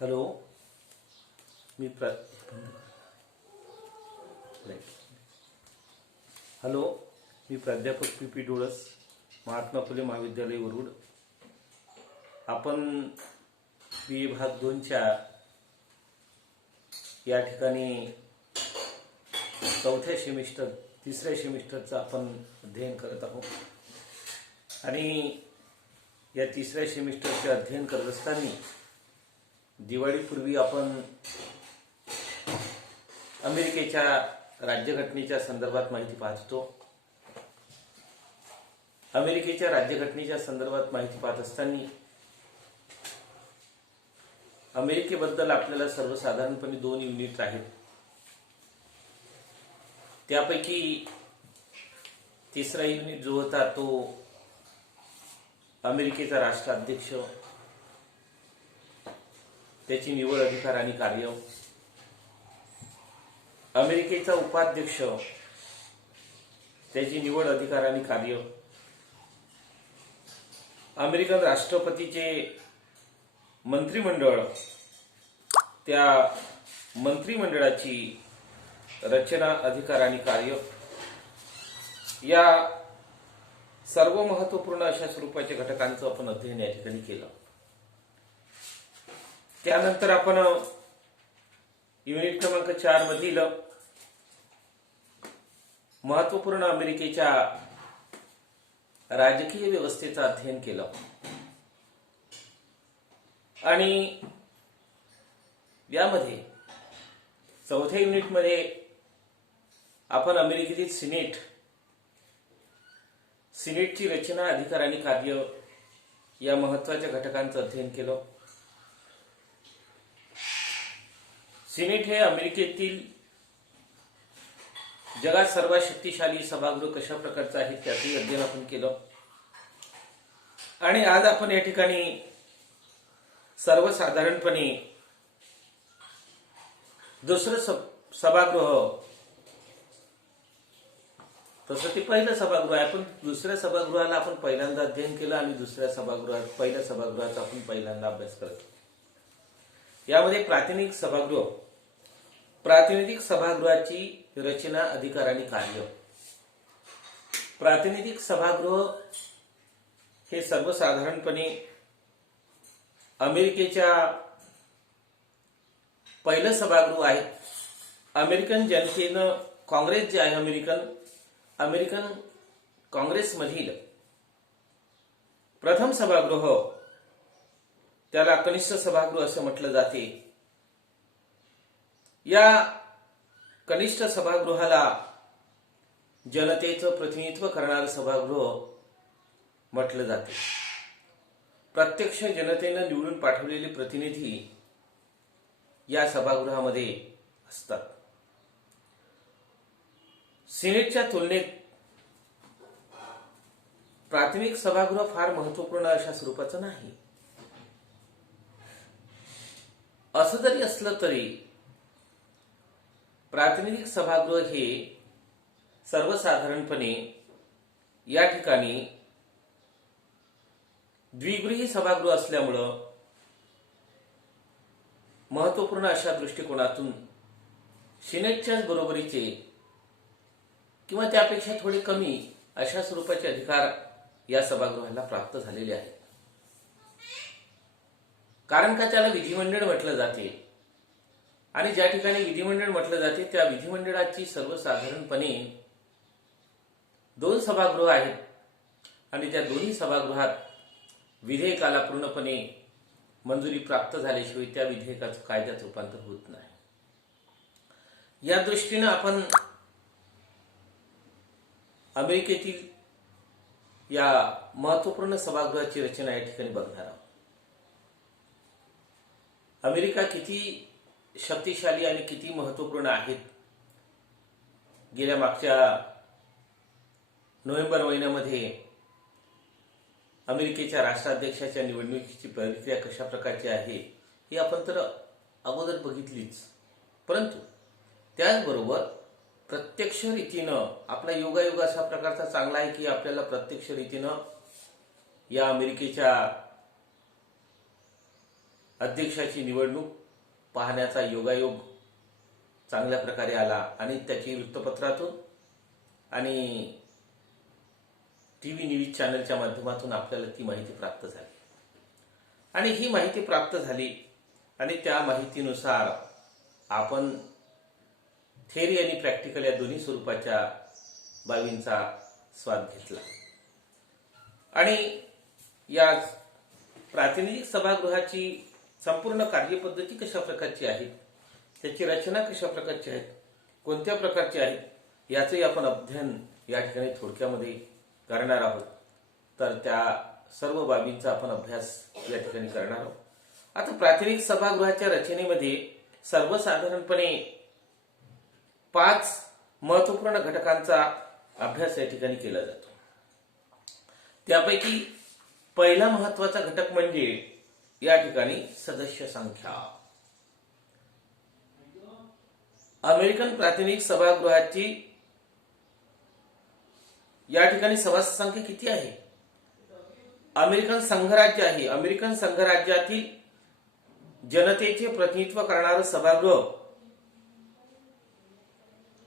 Hello. मी प्रा hello मी प्राध्यापक P डोळस, महात्मा फुले महाविद्यालय वरुड. आपण विभाग 2च्या या ठिकाणी चौथ्या सेमिस्टर तिसऱ्या सेमिस्टरचं आपण अध्ययन करत आहोत. आणि या तिसऱ्या सेमिस्टरचे अध्ययन करत असताना दिवाळीपूर्वी आपण अमेरिकेच्या राज्यघटनेच्या संदर्भात माहिती पाहत होतो. अमेरिकेच्या राज्यघटनेच्या संदर्भात माहिती पाहत असताना अमेरिकेबद्दल आपल्याला सर्वसाधारणपणे 2 युनिट आहेत. त्यापैकी तिसरा युनिट जो होता तो अमेरिकेचा राष्ट्राध्यक्ष, त्याची निवड, अधिकार आणि कार्य. अमेरिकेचा उपाध्यक्ष, त्याची निवड, अधिकार आणि कार्य. अमेरिकन राष्ट्रपतीचे मंत्रिमंडळ, त्या मंत्रिमंडळाची रचना, अधिकार आणि कार्य. या सर्व महत्त्वपूर्ण अशा स्वरूपाच्या घटकांचं आपण अध्ययन या ठिकाणी केलं. त्यानंतर आपण युनिट क्रमांक 4 मधील महत्त्वपूर्ण अमेरिकेच्या राजकीय व्यवस्थेचं अध्ययन केलं. आणि यामध्ये चौथ्या युनिटमध्ये आपण अमेरिकेतील सिनेटची रचना, अधिकार आणि कार्य या महत्त्वाच्या घटकांचं अध्ययन केलं. सिनेट हे अमेरिकेतील जगात सर्वात शक्तिशाली सभागृह कशा प्रकारचं आहे त्याचंही अध्ययन आपण केलं. आणि आज आपण या ठिकाणी सर्वसाधारणपणे दुसरं सभागृह, तसं ते पहिलं सभागृह आहे, पण दुसऱ्या सभागृहाला आपण पहिल्यांदा अध्ययन केलं आणि पहिल्या सभागृहाचा आपण पहिल्यांदा अभ्यास करतो. यामध्ये प्रातिनिधिक सभागृहाची रचना, अधिकार आणि कार्य. प्रातिनिधिक सभागृह हे सर्वसाधारणपणे अमेरिकेच्या पहिलं सभागृह आहे. अमेरिकन जनतेनं काँग्रेस जे आहे, अमेरिकन काँग्रेसमधील प्रथम सभागृह, त्याला कनिष्ठ सभागृह असं म्हटलं जाते. या कनिष्ठ सभागृहाला जनतेचं प्रतिनिधित्व करणारं सभागृह म्हटलं जाते. प्रत्यक्ष जनतेनं निवडून पाठवलेले प्रतिनिधी या सभागृहामध्ये असतात. सिनेटच्या तुलनेत प्रातिनिधिक सभागृह फार महत्त्वपूर्ण अशा स्वरूपाचं नाही. असं जरी असलं तरी प्रातिनिधिक सभागृह हे सर्वसाधारणपणे या ठिकाणी द्विगृही सभागृह असल्यामुळं महत्त्वपूर्ण अशा दृष्टिकोनातून सिनेटच्याच बरोबरीचे किंवा त्यापेक्षा थोडे कमी अशा स्वरूपाचे अधिकार या सभागृहाला प्राप्त झालेले आहेत. कारण का त्याला विधिमंडळ म्हटलं जाते. आणि ज्या ठिकाणी विधिमंडळ म्हटलं जाते त्या विधिमंडळाची सर्वसाधारणपणे 2 सभागृह आहेत. आणि त्या दोन्ही सभागृहात विधेयकाला पूर्णपणे मंजुरी प्राप्त झाल्याशिवाय त्या विधेयकाचं कायद्यात रूपांतर होत नाही. या दृष्टीनं आपण अमेरिकेतील या महत्त्वपूर्ण सभागृहाची रचना या ठिकाणी बघणार आहोत. अमेरिका किती शक्तिशाली आणि किती महत्त्वपूर्ण आहेत, गेल्या मागच्या नोव्हेंबर महिन्यामध्ये अमेरिकेच्या राष्ट्राध्यक्षाच्या निवडणुकीची प्रक्रिया कशा प्रकारची आहे ही आपण तर अगोदर बघितलीच. परंतु त्याचबरोबर प्रत्यक्ष रीतीनं आपला योगायोग अशा प्रकारचा चांगला आहे की आपल्याला प्रत्यक्ष रीतीनं या अमेरिकेच्या अध्यक्षाची निवडणूक पाहण्याचा योगायोग चांगल्या प्रकारे आला आणि त्याची वृत्तपत्रातून आणि टीव्ही न्यूज चॅनलच्या माध्यमातून आपल्याला ती माहिती प्राप्त झाली आणि ही माहिती प्राप्त झाली आणि त्या माहितीनुसार आपण थेअरी आणि प्रॅक्टिकल या दोन्ही स्वरूपाच्या बाबींचा स्वाद घेतला आणि या प्रातिनिधिक सभागृहाची संपूर्ण कार्यपद्धती कशा प्रकारची आहे, त्याची रचना कशा प्रकारची आहे, कोणत्या प्रकारची आहे याचे आपण अध्ययन या ठिकाणी थोडक्यामध्ये करणार आहोत. तर त्या सर्व बाबींचा आपण अभ्यास या ठिकाणी करणार आहोत. आता प्रातिनिधिक सभागृहाच्या रचनेमध्ये सर्वसाधारणपणे 5 महत्वपूर्ण घटकांचा अभ्यास या ठिकाणी केला जातो. त्यापैकी पहिला महत्वाचा घटक म्हणजे या ठिकाणी सदस्य संख्या. अमेरिकन प्रातिनिधिक सभागृहाची या ठिकाणी सभासद संख्या किती आहे? अमेरिकन संघराज्य आहे. अमेरिकन संघराज्यातील जनतेचे प्रतिनिधित्व करणारं सभागृह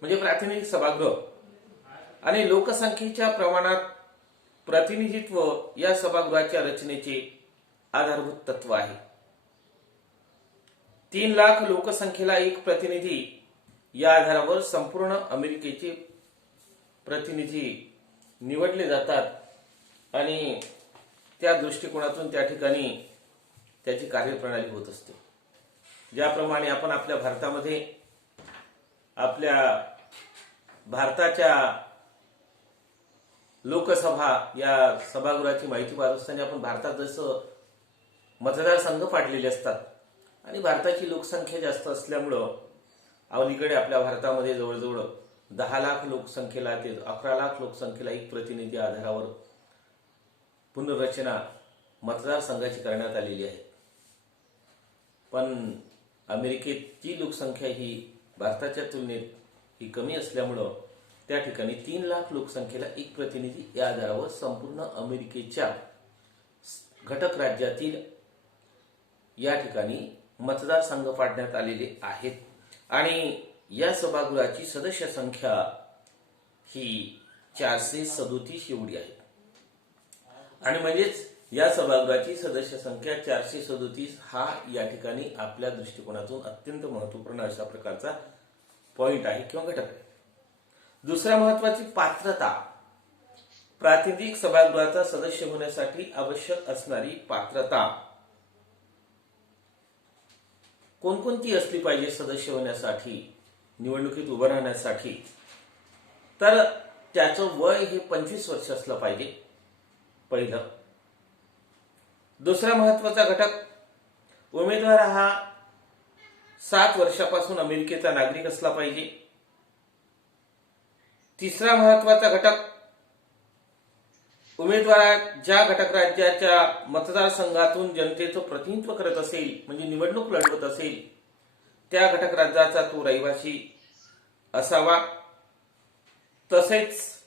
म्हणजे प्रातिनिधिक सभागृह आणि लोकसंख्येच्या प्रमाणात प्रतिनिधित्व या सभागृहाच्या रचनेचे आधारभूत तत्व आहे. 3 लाख लोकसंख्येला एक प्रतिनिधी या आधारावर संपूर्ण अमेरिकेचे प्रतिनिधी निवडले जातात आणि त्या दृष्टिकोनातून त्या ठिकाणी त्याची कार्यप्रणाली होत असते. ज्याप्रमाणे आपण आपल्या भारतामध्ये आपल्या भारताच्या लोकसभा या सभागृहाची माहिती पाहत असताना आपण भारतात जसं मतदारसंघ पाडलेले असतात आणि भारताची लोकसंख्या जास्त असल्यामुळं अलीकडे आपल्या भारतामध्ये जवळजवळ 10 लाख लोकसंख्येला ते 11 लाख लोकसंख्येला एक प्रतिनिधी आधारावर पुनर्रचना मतदारसंघाची करण्यात आलेली आहे. पण अमेरिकेची लोकसंख्या ही भारताच्या तुलनेत ही कमी असल्यामुळं त्या ठिकाणी 3 लाख लोकसंख्येला एक प्रतिनिधी या आधारावर संपूर्ण अमेरिकेच्या घटक राज्यातील या ठिकाणी मतदारसंघ पाडण्यात आलेले आहेत आणि या सभागृहाची सदस्य संख्या ही 437 एवढी आहे आणि म्हणजेच या सभागृहाची सदस्य संख्या 437 हा या ठिकाणी आपल्या दृष्टिकोनातून अत्यंत महत्वपूर्ण अशा प्रकारचा पॉइंट आहे किंवा घटक आहे. दुसरा महत्वाची पात्रता. प्रातिनिधिक सभागृहाचा सदस्य होण्यासाठी आवश्यक असणारी पात्रता कोणकोणती असली पाहिजे सदस्य होण्यासाठी, निवडणुकीत उभं राहण्यासाठी? तर त्याचं वय हे 25 वर्ष असलं पाहिजे पहिलं. दुसरा महत्वाचा घटक, उमेदवार हा 7 वर्षापासून अमेरिकेचा नागरिक असला पाहिजे. तिसरा महत्वाचा घटक, उमेदवार ज्या घटक राज्याच्या मतदारसंघातून जनतेचं प्रतिनिधित्व करत असेल म्हणजे निवडणूक लढवत असेल त्या घटक राज्याचा तो रहिवासी असावा. तसेच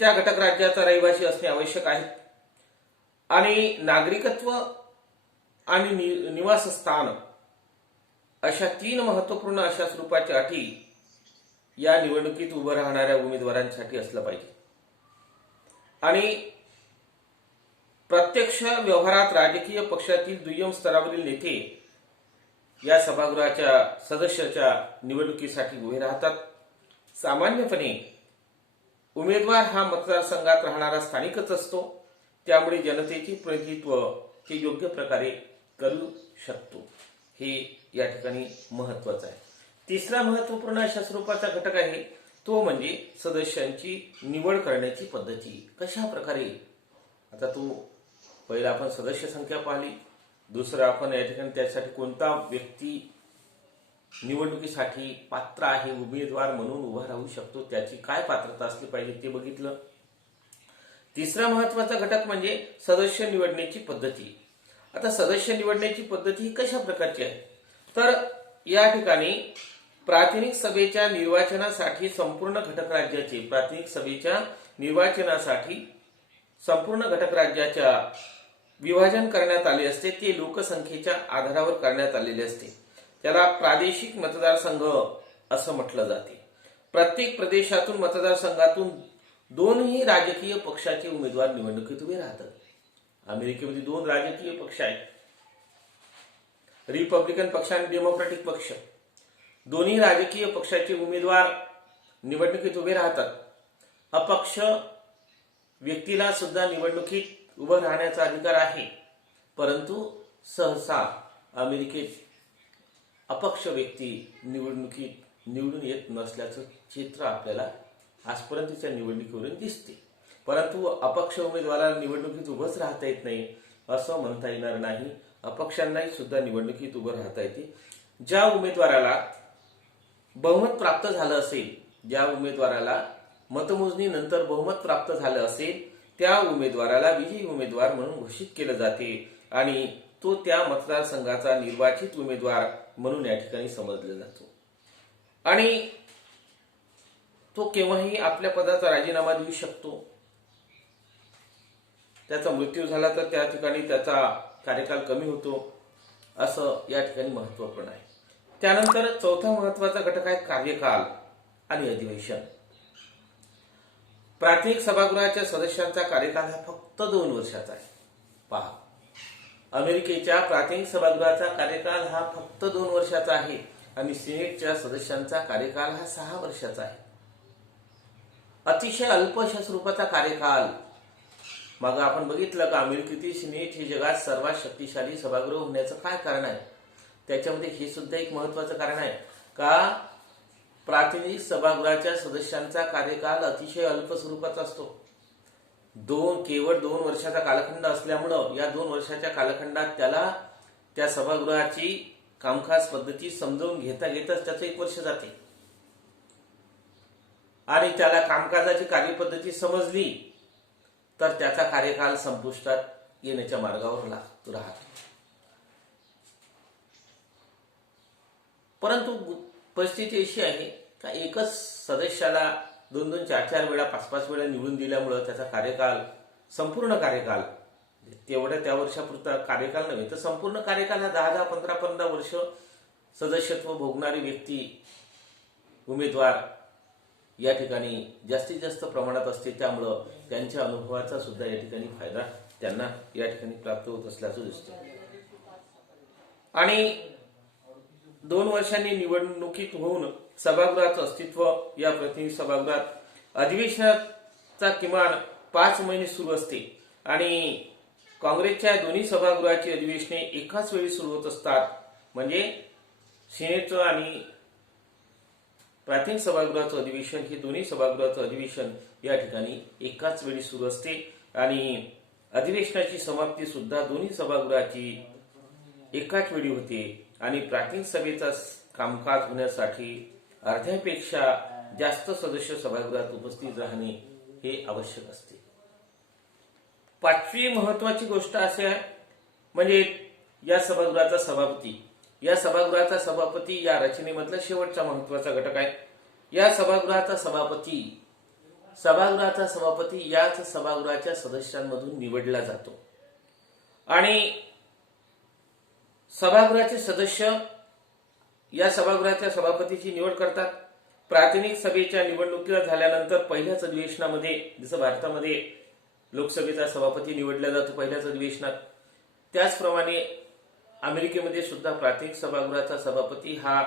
त्या घटक राज्याचा रहिवासी असणे आवश्यक आहे आणि नागरिकत्व आणि निवासस्थान अशा 3 महत्वपूर्ण अशा स्वरूपाच्या अटी या निवडणुकीत उभं राहणाऱ्या उमेदवारांसाठी असलं पाहिजे. आणि प्रत्यक्ष व्यवहारात राजकीय पक्षातील दुय्यम स्तरावरील नेते या सभागृहाच्या सदस्याच्या निवडणुकीसाठी उभे राहतात. सामान्यपणे उमेदवार हा मतदारसंघात राहणारा स्थानिकच असतो, त्यामुळे जनतेचे प्रतिनिधित्व हे योग्य प्रकारे करू शकतो. हे या ठिकाणी महत्वाचं आहे. तिसरा महत्वपूर्ण अशा स्वरूपाचा घटक आहे तो म्हणजे सदस्यांची निवड करण्याची पद्धती कशा प्रकारे. आता तो पहिला आपण सदस्य संख्या पाहिली, दुसरं आपण या ठिकाणी त्यासाठी कोणता व्यक्ती निवडणुकीसाठी पात्र आहे, उमेदवार म्हणून उभा राहू शकतो, त्याची काय पात्रता असली पाहिजे ते बघितलं. तिसरा महत्वाचा घटक म्हणजे सदस्य निवडण्याची पद्धती. आता सदस्य निवडण्याची पद्धती ही कशा प्रकारची आहे तर या ठिकाणी प्रातिनिधिक सभेच्या निर्वाचनासाठी संपूर्ण घटक राज्याचे प्रातिनिधिक सभेच्या निर्वाचनासाठी संपूर्ण घटक राज्याच्या विभाजन करण्यात आले असते ते लोकसंख्येच्या आधारावर करण्यात आलेले असते. त्याला प्रादेशिक मतदारसंघ असं म्हटलं जाते. प्रत्येक प्रदेशातून मतदारसंघातून दोनही राजकीय पक्षाचे उमेदवार निवडणुकीत उभे राहतात. अमेरिकेमध्ये दोन राजकीय पक्ष आहेत, रिपब्लिकन पक्ष आणि डेमोक्रॅटिक पक्ष. दोन्ही राजकीय पक्षाचे उमेदवार निवडणुकीत उभे राहतात. अपक्ष व्यक्तीला सुद्धा निवडणुकीत उभं राहण्याचा अधिकार आहे, परंतु सहसा अमेरिकेत अपक्ष व्यक्ती निवडणुकीत निवडून येत नसल्याचं चित्र आपल्याला आजपर्यंतच्या निवडणुकीवरून दिसते. परंतु अपक्ष उमेदवाराला निवडणुकीत उभंच राहता येत नाही असं म्हणता येणार नाही. अपक्षांनाही सुद्धा निवडणुकीत उभं राहता येते. ज्या उमेदवाराला बहुमत प्राप्त झालं असेल, ज्या उमेदवाराला मतमोजणीनंतर बहुमत प्राप्त झालं असेल, त्या उमेदवाराला विजयी उमेदवार म्हणून घोषित केलं जाते आणि तो त्या मतदारसंघाचा निर्वाचित उमेदवार म्हणून या ठिकाणी समजला जातो. आणि तो केव्हाही आपल्या पदाचा राजीनामा देऊ शकतो. त्याचा मृत्यू झाला तर त्या ठिकाणी त्याचा कार्यकाल कमी होतो, असं या ठिकाणी महत्त्वपूर्ण आहे. त्यानंतर चौथा महत्वाचा घटक आहे कार्यकाल आणि अधिवेशन. प्राथमिक सभागृहाच्या सदस्यांचा कार्यकाल हा फक्त 2 वर्षाचा आहे. पहा, अमेरिकेच्या प्राथमिक सभागृहाचा कार्यकाल हा फक्त 2 वर्षाचा आहे आणि सिनेटच्या सदस्यांचा कार्यकाल हा 6 वर्षाचा आहे. अतिशय अल्पशा स्वरूपाचा कार्यकाल. मग आपण बघितलं का अमेरिकेतील सिनेट हे जगात सर्वात शक्तिशाली सभागृह होण्याचं काय कारण आहे? त्याच्यामध्ये हे सुद्धा एक महत्वाचं कारण आहे का प्रातिनिधिक सभागृहाच्या सदस्यांचा कार्यकाल अतिशय अल्प स्वरूपाचा असतो. केवळ 2 वर्षाचा कालखंड असल्यामुळं या 2 वर्षाच्या कालखंडात त्याला त्या सभागृहाची कामकाज पद्धती समजावून घेताच त्याचं 1 वर्ष जाते आणि त्याला कामकाजाची कार्यपद्धती समजली तर त्याचा कार्यकाल संपुष्टात येण्याच्या मार्गावर राहतो. परंतु परिस्थिती अशी आहे का एकच सदस्याला 2-2, 4-4 वेळा, 5-5 वेळा निवडून दिल्यामुळं त्याचा कार्यकाल, संपूर्ण कार्यकाल, तेवढ्या त्या वर्षापुरता कार्यकाल नव्हे तर संपूर्ण कार्यकाल हा 10-10, 15-15 वर्ष सदस्यत्व भोगणारी व्यक्ती, उमेदवार या ठिकाणी जास्तीत जास्त प्रमाणात असते. त्यामुळं त्यांच्या अनुभवाचा सुद्धा या ठिकाणी फायदा त्यांना या ठिकाणी प्राप्त होत असल्याचं दिसतं. आणि 2 वर्षांनी निवडणुकीत होऊन सभागृहाचं अस्तित्व या प्रतिनिधी सभागृहात अधिवेशनाचा किमान 5 महिने सुरू असते आणि काँग्रेसच्या दोन्ही सभागृहाची अधिवेशने एकाच वेळी सुरू होत असतात. म्हणजे सिनेटचं आणि प्राथमिक सभागृहाचं अधिवेशन हे दोन्ही सभागृहाचं अधिवेशन या ठिकाणी एकाच वेळी सुरू असते आणि अधिवेशनाची समाप्ती सुद्धा दोन्ही सभागृहाची एकाच वेळी होते आणि प्राथमिक सभेचा कामकाज होण्यासाठी अर्ध्यापेक्षा जास्त सदस्य सभागृहात उपस्थित राहणे हे आवश्यक असते. 5वी महत्वाची गोष्ट अशी आहे म्हणजे या सभागृहाचा सभापती. या सभागृहाचा सभापती या रचनेमधला शेवटचा महत्वाचा घटक आहे. या सभागृहाचा सभापती याच सभागृहाच्या सदस्यांमधून निवडला जातो आणि सभागृहाचे सदस्य या सभागृहाच्या सभापतीची निवड करतात. प्रातिनिधिक सभेच्या निवडणुकीला झाल्यानंतर पहिल्याच अधिवेशनामध्ये, जसं भारतामध्ये लोकसभेचा सभापती निवडला जातो पहिल्याच अधिवेशनात, त्याचप्रमाणे अमेरिकेमध्ये सुद्धा प्राथमिक सभागृहाचा सभापती हा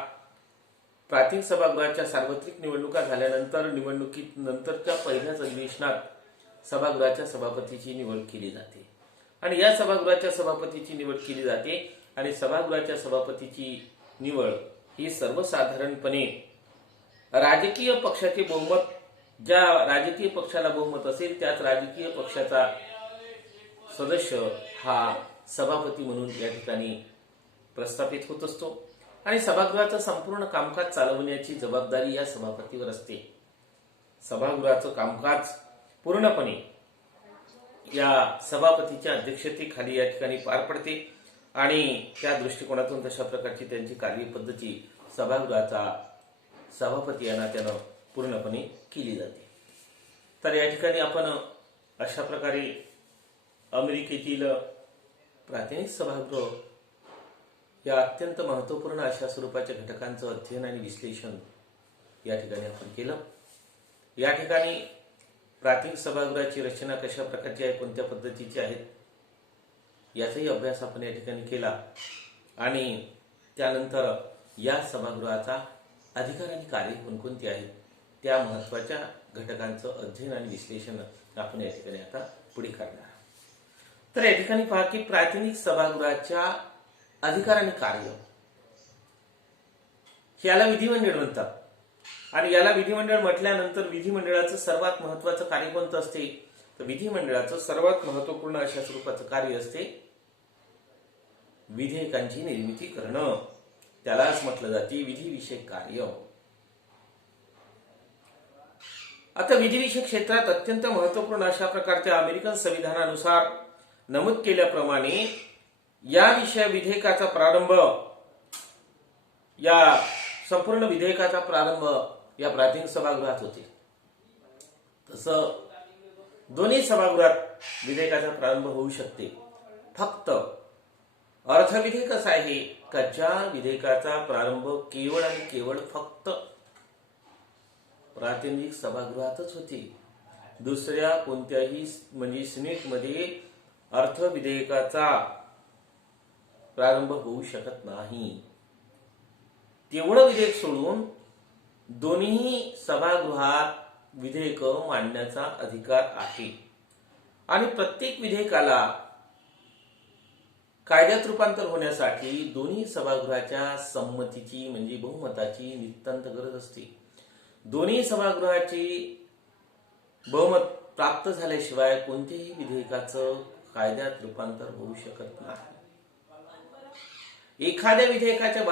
प्राथमिक सभागृहाच्या सार्वत्रिक निवडणुका झाल्यानंतर निवडणुकीत नंतरच्या पहिल्याच अधिवेशनात सभागृहाच्या सभापतीची निवड केली जाते आणि या सभागृहाच्या सभापतीची निवड केली जाते आणि सभागृहाच्या सभापतीची निवड ही सर्वसाधारणपणे राजकीय पक्षाचे बहुमत, ज्या राजकीय पक्षाला बहुमत असेल त्याच राजकीय पक्षाचा सदस्य हा सभापती म्हणून या ठिकाणी प्रस्थापित होत असतो आणि सभागृहाचं संपूर्ण कामकाज चालवण्याची जबाबदारी या सभापतीवर असते. सभागृहाचं कामकाज पूर्णपणे या सभापतीच्या अध्यक्षतेखाली या ठिकाणी पार पडते आणि त्या दृष्टिकोनातून तशा प्रकारची त्यांची कार्यपद्धती सभागृहाचा सभापती या नात्यानं पूर्णपणे केली जाते. तर या ठिकाणी आपण अशा प्रकारे अमेरिकेतील प्रातिनिधिक सभागृह या अत्यंत महत्त्वपूर्ण अशा स्वरूपाच्या घटकांचं अध्ययन आणि विश्लेषण या ठिकाणी आपण केलं. या ठिकाणी प्रातिनिधिक सभागृहाची रचना कशा प्रकारची आहे, कोणत्या पद्धतीची आहे याचाही अभ्यास आपण या ठिकाणी केला आणि त्यानंतर या सभागृहाचा अधिकार आणि कार्य कोणकोणती आहेत त्या महत्त्वाच्या घटकांचं अध्ययन आणि विश्लेषण आपण या ठिकाणी आता पुढे करणार. तर या ठिकाणी पहा की प्रातिनिधिक सभागृहाच्या अधिकार आणि कार्य याला विधिमंडळ म्हणतात. आणि याला विधिमंडळ म्हटल्यानंतर विधिमंडळाचं सर्वात महत्त्वाचं कार्य कोणतं असते, तर विधिमंडळाचं सर्वात महत्त्वपूर्ण अशा स्वरूपाचं कार्य असते विधेयकांची निर्मिती करणं. त्यालाच म्हटलं जाते विधिविषयक कार्य. आता विधिविषयक क्षेत्रात अत्यंत महत्त्वपूर्ण अशा प्रकारच्या अमेरिकन संविधानानुसार नमूद केल्याप्रमाणे या विधेयकाचा प्रारंभ, या संपूर्ण विधेयकाचा प्रारंभ या प्रातिनिधिक सभागृहात होते. तसं दोन्ही सभागृहात विधेयकाचा प्रारंभ होऊ शकते. फक्त अर्थविधेयक असं आहे का ज्या विधेयकाचा प्रारंभ केवळ आणि केवळ फक्त प्रातिनिधिक सभागृहातच होते. दुसऱ्या कोणत्याही म्हणजे सिनेटमध्ये अर्थविधेयकाचा प्रारंभ होऊ शकत नाही. तेवढं विधेयक सोडून दोन्ही सभागृहात विधेयक मांडण्याचा अधिकार आहे आणि प्रत्येक विधेयकाला कायद्यात रूपांतर होण्यासाठी दोन्ही सभागृहाच्या संमतीची म्हणजे बहुमताची नितांत गरज असते. दोन्ही सभागृहाची बहुमत प्राप्त झाल्याशिवाय कोणत्याही विधेयकाचं कायद्यात रूपांतर होऊ शकत नाही. एखाद्या विधेयकाच्या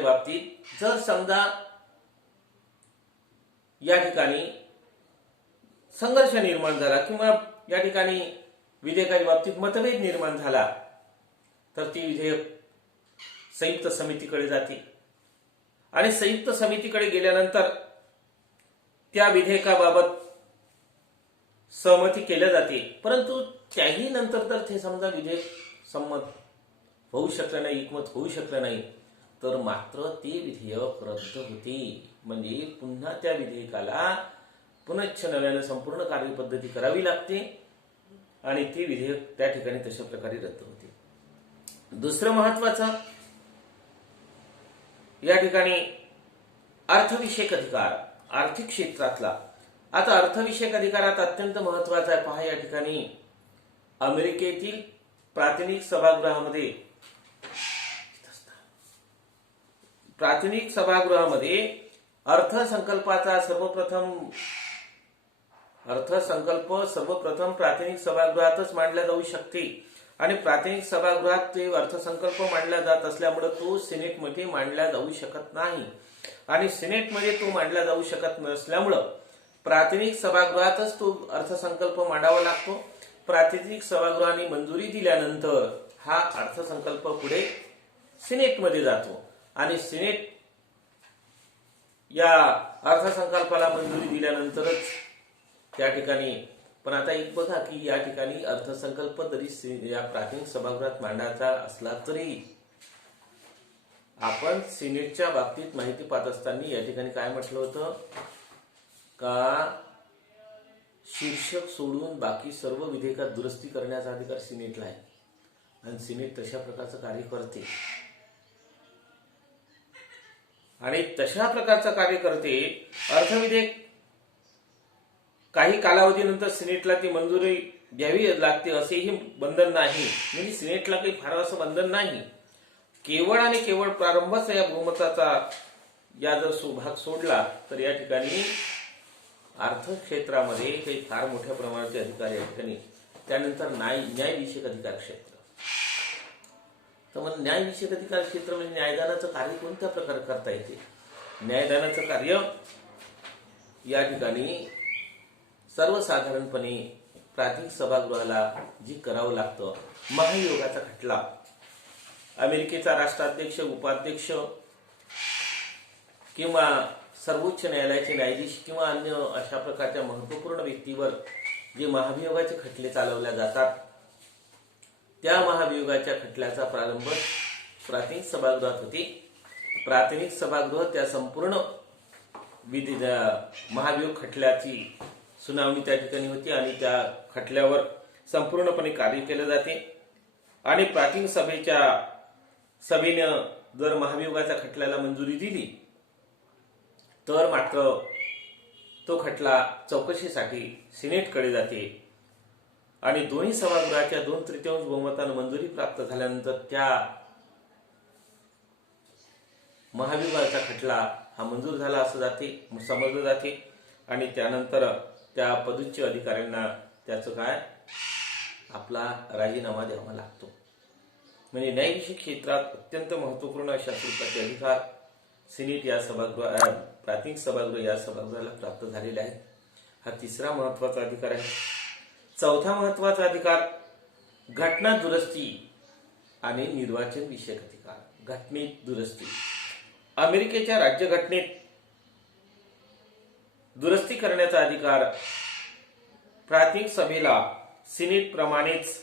बाबतीत जर समजा या ठिकाणी संघर्ष निर्माण झाला किंवा या ठिकाणी विधेयकाच्या बाबतीत मतभेद निर्माण झाला तर ती विधेयक संयुक्त समितीकडे जाते आणि संयुक्त समितीकडे गेल्यानंतर त्या विधेयकाबाबत सहमती केल्या जाते. परंतु त्याही नंतर तर ते समजा विधेयक संमत होऊ शकलं नाही, एकमत होऊ शकलं नाही तर मात्र ते विधेयक रद्द होते. म्हणजे पुन्हा त्या विधेयकाला पुनश्च नव्याने संपूर्ण कार्यपद्धती करावी लागते आणि ते विधेयक त्या ठिकाणी तशा प्रकारे रद्द होते. दुसरं महत्वाचं या ठिकाणी अर्थविषयक अधिकार, आर्थिक क्षेत्रातला. आता अर्थविषयक अधिकारात अत्यंत महत्वाचा आहे. पहा या ठिकाणी अमेरिकेतील प्रातिनिधिक सभागृहामध्ये अर्थसंकल्प सर्वप्रथम प्रातिनिधिक सभागृहातच मांडला जाऊ शकते आणि प्रातिनिधिक सभागृहात ते अर्थसंकल्प मांडला जात असल्यामुळे तो सिनेटमध्ये मांडला जाऊ शकत नाही आणि सिनेटमध्ये तो मांडला जाऊ शकत नसल्यामुळं प्रातिनिधिक सभागृहातच तो अर्थसंकल्प मांडावा लागतो. प्रातिनिधिक सभागृहाने मंजुरी दिल्यानंतर हा अर्थसंकल्प पुढे सिनेटमध्ये जातो आणि सिनेट या अर्थसंकल्पाला मंजुरी दिल्यानंतरच त्या ठिकाणी. पण आता एक बघा की या ठिकाणी अर्थसंकल्प जरी या प्रातिनिधिक सभागृहात मांडायचा असला तरी आपण सिनेटच्या बाबतीत माहिती पाहत असताना या ठिकाणी काय म्हटलं होतं का शीर्षक सोडून बाकी सर्व विधेयकात दुरुस्ती करण्याचा अधिकार सिनेटला आहे आणि सिनेट तशा प्रकारचं कार्य करते आणि तशा प्रकारचं कार्य करते. अर्थविधेयक काही कालावधीनंतर सिनेटला ती मंजुरी द्यावी लागते असेही बंधन नाही. म्हणजे सिनेटला काही फार असं बंधन नाही. केवळ आणि केवळ प्रारंभच या बहुमताचा या जर भाग सोडला तर या ठिकाणी अर्थक्षेत्रामध्ये काही फार मोठ्या प्रमाणाचे अधिकार या ठिकाणी. त्यानंतर न्यायविषयक अधिकार क्षेत्र. तर मग न्यायविषयक अधिकार क्षेत्र म्हणजे न्यायदानाचं कार्य कोणत्या प्रकारे करता येते. न्यायदानाचं कार्य या ठिकाणी सर्वसाधारणपणे प्रातिनिधिक सभागृहाला जी करावं लागतं. महाभियोगाचा खटला अमेरिकेचा राष्ट्राध्यक्ष, उपाध्यक्ष किंवा सर्वोच्च न्यायालयाचे न्यायाधीश किंवा अन्य अशा प्रकारच्या महत्वपूर्ण व्यक्तीवर जे महाभियोगाचे खटले चालवल्या जातात त्या महाभियोगाच्या खटल्याचा प्रारंभ प्राथमिक सभागृहात होती. प्राथमिक सभागृह त्या संपूर्ण महाभियोग खटल्याची सुनावणी त्या ठिकाणी होती आणि त्या खटल्यावर संपूर्णपणे कार्य केले जाते. आणि प्राथमिक सभेनं जर महाभियोगाच्या खटल्याला मंजुरी दिली तर मात्र तो खटला चौकशीसाठी सिनेटकडे जाते आणि दोन्ही सभागृहाच्या 2/3 बहुमतानं मंजुरी प्राप्त झाल्यानंतर त्या महाभियोगाचा खटला हा मंजूर झाला असं समजलं जाते आणि त्यानंतर त्या पदच्च अधिकाऱ्यांना त्याचं काय आपला राजीनामा द्यावा लागतो. म्हणजे न्यायविषयक क्षेत्रात अत्यंत महत्वपूर्ण अशा स्वरूपाचे अधिकार सिनेट या प्राथमिक सभागृह या सभागृहाला प्राप्त झालेले आहेत. हा तिसरा महत्वाचा अधिकार आहे. चौथा महत्वाचा अधिकार घटना दुरुस्ती आणि निर्वाचन विषयक अधिकार. घटनेत दुरुस्ती. अमेरिकेच्या राज्यघटनेत दुरुस्ती करण्याचा अधिकार प्राथमिक सभेला सिनेट प्रमाणेच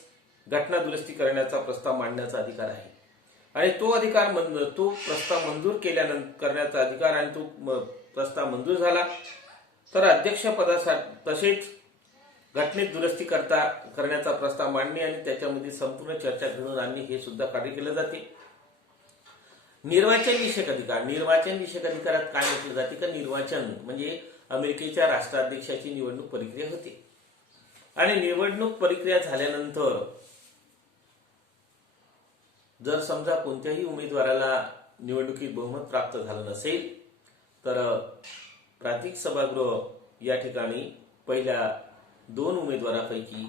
घटना दुरुस्ती करण्याचा प्रस्ताव मांडण्याचा अधिकार आहे आणि तो प्रस्ताव मंजूर करण्याचा अधिकार आणि तो प्रस्ताव मंजूर झाला तर अध्यक्षपदासाठी तसेच घटनेत दुरुस्ती करण्याचा प्रस्ताव मांडणे आणि त्याच्यामध्ये संपूर्ण चर्चा घडवून आणणे हे सुद्धा कार्य केले जाते. निर्वाचन विषयक अधिकार. निर्वाचन विषयक अधिकारात काय म्हटलं जाते का निर्वाचन म्हणजे अमेरिकेच्या राष्ट्राध्यक्षाची निवडणूक प्रक्रिया होते आणि निवडणूक प्रक्रिया झाल्यानंतर जर समजा कोणत्याही उमेदवाराला निवडणुकीत बहुमत प्राप्त झालं नसेल तर प्राथमिक सभागृह या ठिकाणी पहिल्या 2 उमेदवारापैकी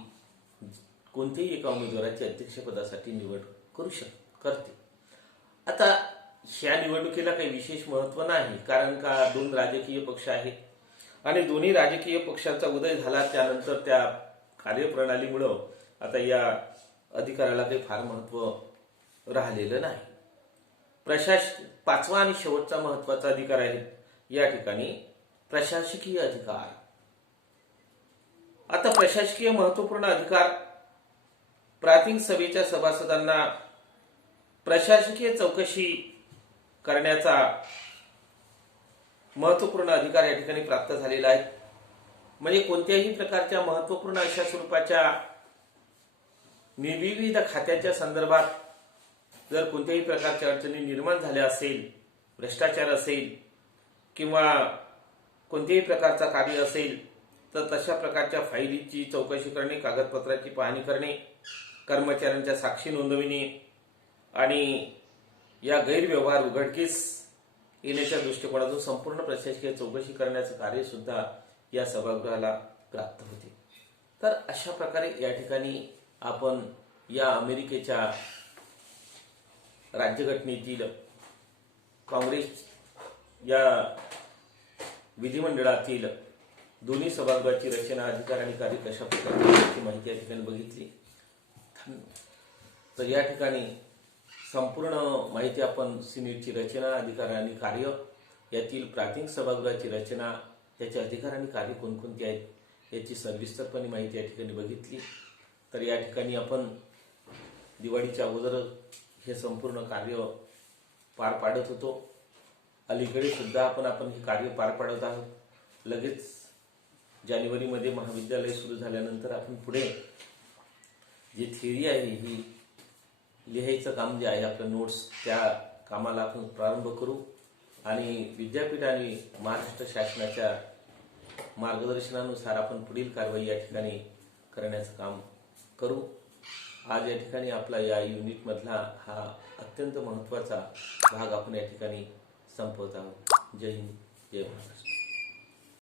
कोणत्याही एका उमेदवाराची अध्यक्षपदासाठी निवड करते. आता या निवडणुकीला काही विशेष महत्व नाही कारण का 2 राजकीय पक्ष आहेत आणि दोन्ही राजकीय पक्षांचा उदय झाला त्यानंतर त्या कार्यप्रणालीमुळे आता या अधिकाराला काही फार महत्व राहिलेलं नाही. पाचवा आणि शेवटचा महत्वाचा अधिकार आहे या ठिकाणी प्रशासकीय अधिकार. आता प्रशासकीय महत्वपूर्ण अधिकार प्राथमिक सभेच्या सभासदांना प्रशासकीय चौकशी करण्याचा महत्वपूर्ण अधिकार या ठिकाणी प्राप्त झालेला आहे. म्हणजे कोणत्याही प्रकारच्या महत्वपूर्ण अशा स्वरूपाच्या विविध खात्याच्या संदर्भात जर कोणत्याही प्रकारच्या अडचणी निर्माण झाल्या असेल, भ्रष्टाचार असेल किंवा कोणत्याही प्रकारचा कार्य असेल तर तशा प्रकारच्या फाईलीची चौकशी करणे, कागदपत्राची पाहणी करणे, कर्मचाऱ्यांच्या साक्षी नोंदविणे आणि या गैरव्यवहार उघडकीस येण्याच्या दृष्टिकोनातून संपूर्ण प्रशासकीय चौकशी करण्याचं कार्य सुद्धा या सभागृहाला प्राप्त होते. तर अशा प्रकारे या ठिकाणी आपण या अमेरिकेच्या राज्यघटनेतील काँग्रेस या विधिमंडळातील दोन्ही सभागृहाची रचना, अधिकार आणि कार्य कशा प्रकारची माहिती या ठिकाणी बघितली. तर या ठिकाणी संपूर्ण माहिती आपण सिनेटची रचना, अधिकार आणि कार्य यातील प्राथमिक सभागृहाची रचना, त्याचे अधिकार आणि कार्य कोणकोणते आहेत याची सविस्तरपणे माहिती या ठिकाणी बघितली. तर या ठिकाणी आपण दिवाळीच्या अगोदर हे संपूर्ण कार्य पार पाडत होतो. अलीकडे सुद्धा आपण हे कार्य पार पाडत आहोत. लगेच जानेवारीमध्ये महाविद्यालय सुरू झाल्यानंतर आपण पुढे जी थिअरी आहे ही लिहायचं काम जे आहे आपलं नोट्स त्या कामाला आपण प्रारंभ करू आणि विद्यापीठ आणि महाराष्ट्र शासनाच्या मार्गदर्शनानुसार आपण पुढील कारवाई या ठिकाणी करण्याचं काम करू. आज या ठिकाणी आपला या युनिटमधला हा अत्यंत महत्त्वाचा भाग आपण या ठिकाणी संपवत आहोत. जय हिंद, जय महाराष्ट्र.